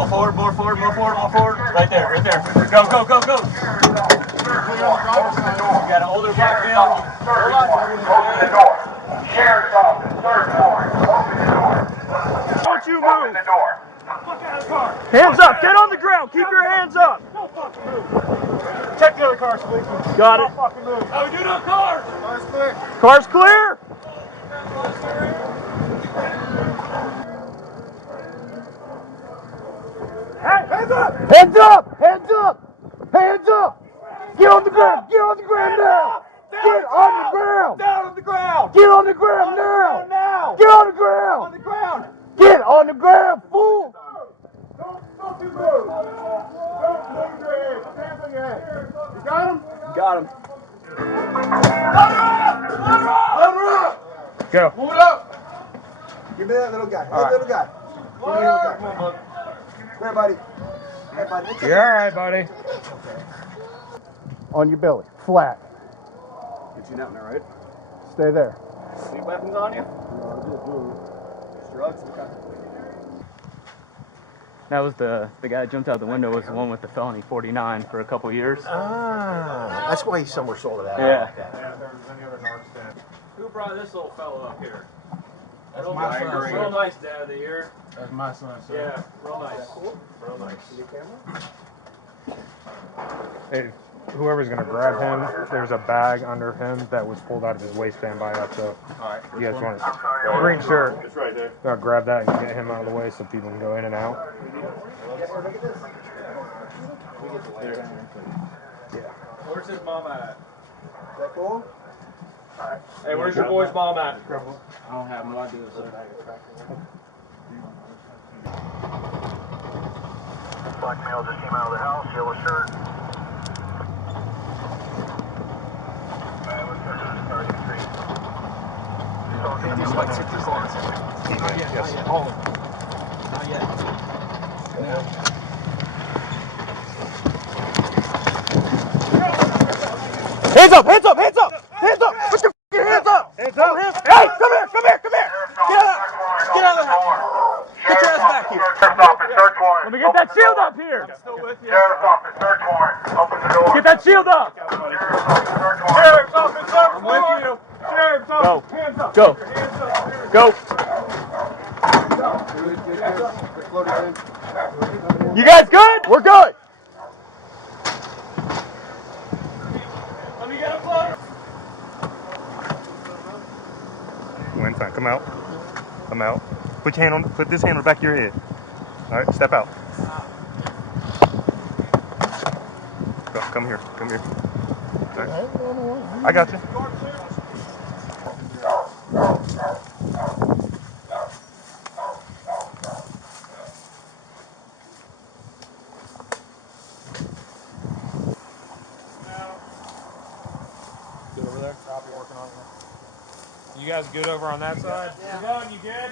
More forward, more forward, more forward, more forward. Right there, right there. Go, go, go, go. You got an older black male. Hold on. Open the door. Sheriff's Office, search warrant. Open the door. Don't you move. Open the door. Hands up. Get on the ground. Keep your hands up. Don't fucking move. Check the other cars, please. Got it. Don't fucking move. How we doing on cars? Car's clear. Car's clear. Hey, hands up. Hands up. Hands up. Hands up. Get on the ground. Get on the ground now. Get on the ground. Down on the ground. Get on the ground now. Now. Get on the ground. On the ground. Get on the ground, fool. Don't you move. Don't move your head. Put your hands on your head. You got him? Got him. Let her up. Go. Move it up. Give me that little guy. Hey, little guy. Give me that little guy. Come on, bud. Come here, buddy. Hey, buddy. You all right, buddy? On your belly, flat. Get you down there, right? Stay there. Any weapons on you? No, just drugs. Okay. That was the guy that jumped out the window was the one with the felony 49 for a couple years. Ah, that's why he's somewhere sold it out. Yeah. Who brought this little fellow up here? That's my son. Real nice dad of the year. That's my son, sir. Yeah, real nice. Real nice. Hey, whoever's going to grab him, there's a bag under him that was pulled out of his waistband by us, so you guys want it. Green shirt. It's right there. Grab that and get him out of the way so people can go in and out. Where's his mom at? Is that cool? Hey, where's your boy's mom at? I don't have no idea. Black male just came out of the house, yellow shirt. These white citrus lines. Not yet. All of them. Not yet. Now. Hands up, hands up, hands up, hands up. Put your f***ing hands up. Hands up. Hey, come here, come here, come here. Get out of the house. Get your ass back here. Sheriff's Office, search warrant. Let me get that shield up here. Sheriff's Office, search warrant. Open the door. Get that shield up. Sheriff's Office, search warrant. You. Sheriff's Office, hands up. Go. Hands up. Go. You guys good? We're good. Let me get a close. Win, fine. Come out. Come out. Put this hand on the back of your head. All right, step out. Go, come here. Come here. All right. I got you. Good over there. Copy, working on it. You guys good over on that side? You good? You good?